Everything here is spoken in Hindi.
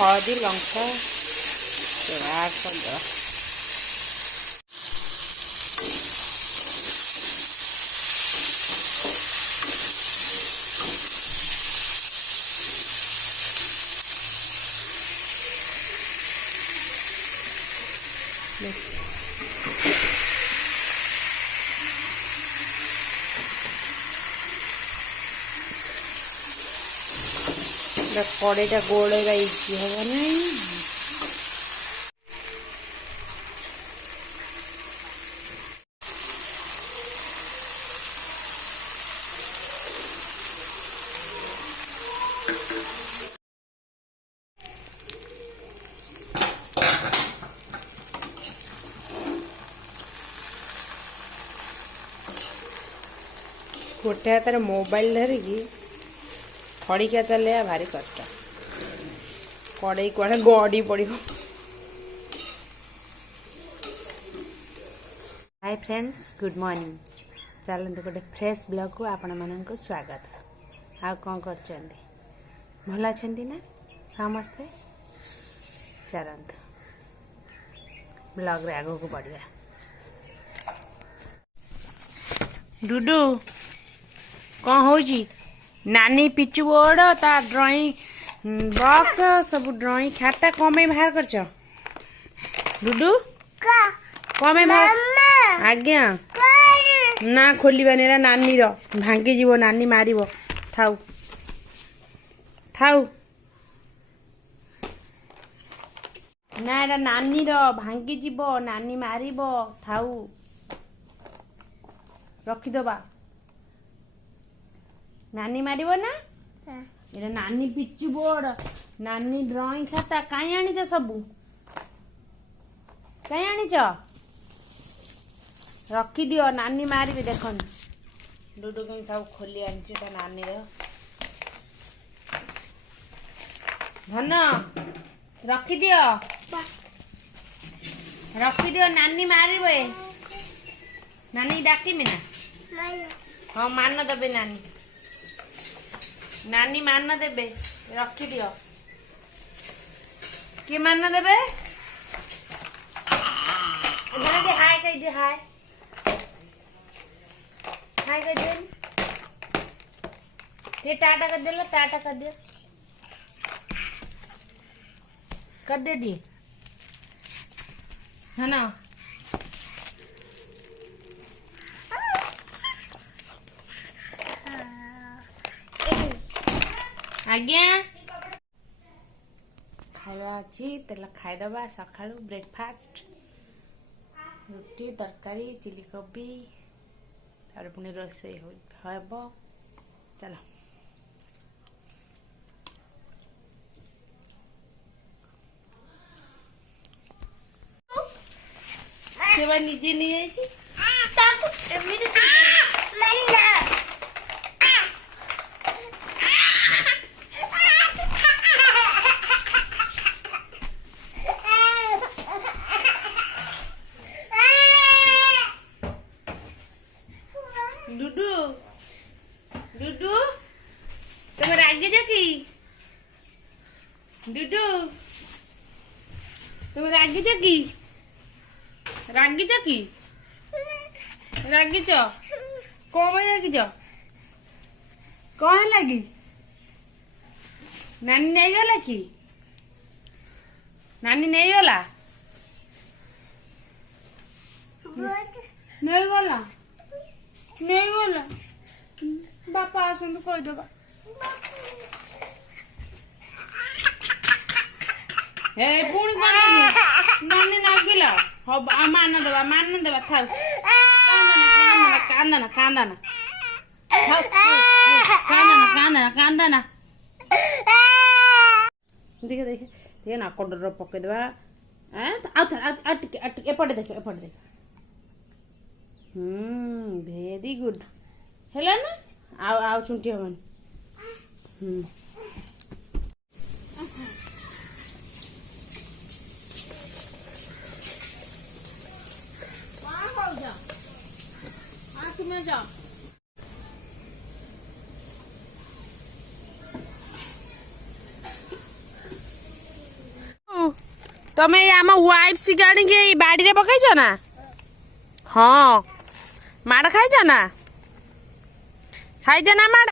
हल्दी लंका ऐड कर कड़ेटा गोलेगा इजी होगा नहीं। गोटे हाथ मोबाइल धरिकी खड़िका चलैया भारी कष्ट। कड़े कड़े गड़ी पड़। Hi friends, good morning. चलते गोटे फ्रेश ब्लॉग को आपण मानक स्वागत। आ कौन कर भल अच्छा ना समस्ते? चलते ब्लॉग रे आगो को बढ़िया। डुडू कौन हो नानी पिचु बोर्ड ता ड्राइंग बॉक्स सब ड्राइंग खाता कौन में बाहर कर डुडू कौन में बाहर आज्ञा ना खोलिबानी नानी रो भांगी जीवो नानी मारिबो थाउ थाउ ना एरा नानी रो भांगी जीवो नानी मारिबो थाउ रखी दबा नानी मारिबो ना एरा नानी पिचु बोर्ड नानी ड्राइंग खाता काई आनी छ सबु काई आनी छ रखी दियो नानी मारिबे देखन डुडू के सब खोली आनी छ नानी रो धन रखी दियो नानी मारिबे नानी डाकी में ना हाँ मान देबे नानी नानी मान देबे रखी दियो कि मान देबे इधर दे हाय कह दे हाय हाय कह दे ये टाटा कर दे टाटा कर दे दी है ना आज्ञा खाଇବା ଅଛି ତେଲ ଖାଇଦବା ସକାଳୁ ବ୍ରେକଫାଷ୍ଟ ରୁଟି ତରକାରୀ ଚିଲି କୋବି ତାପରେ ପୁଣି ରୋଷେଇ ହେବ ଚାଲ ସେବା ନିଜେ ନେଇଯାଇଛି ତାକୁ ଏମିତି डुडू डुडू तुम रागिज कि डुडू तुम रागिज कि रागिज कौन रागिज कौन लगी नानी नहीं गला कि नानी नहीं गला नहीं गला नहीं बोला बापा आसतु कहीदेवा हे पुणी नानी नागिला हम मान देवा था कांदना कांदना देखे देखे देखे ना कोडर पकईदेवा एपटे देख भेरी गुड है ना आउ चुंटी हम तुम्हें जाओ तमे आम वाइफ सिगाणी के बाड़ी रे पकईच ना हाँ माड़ खाइच ना माड़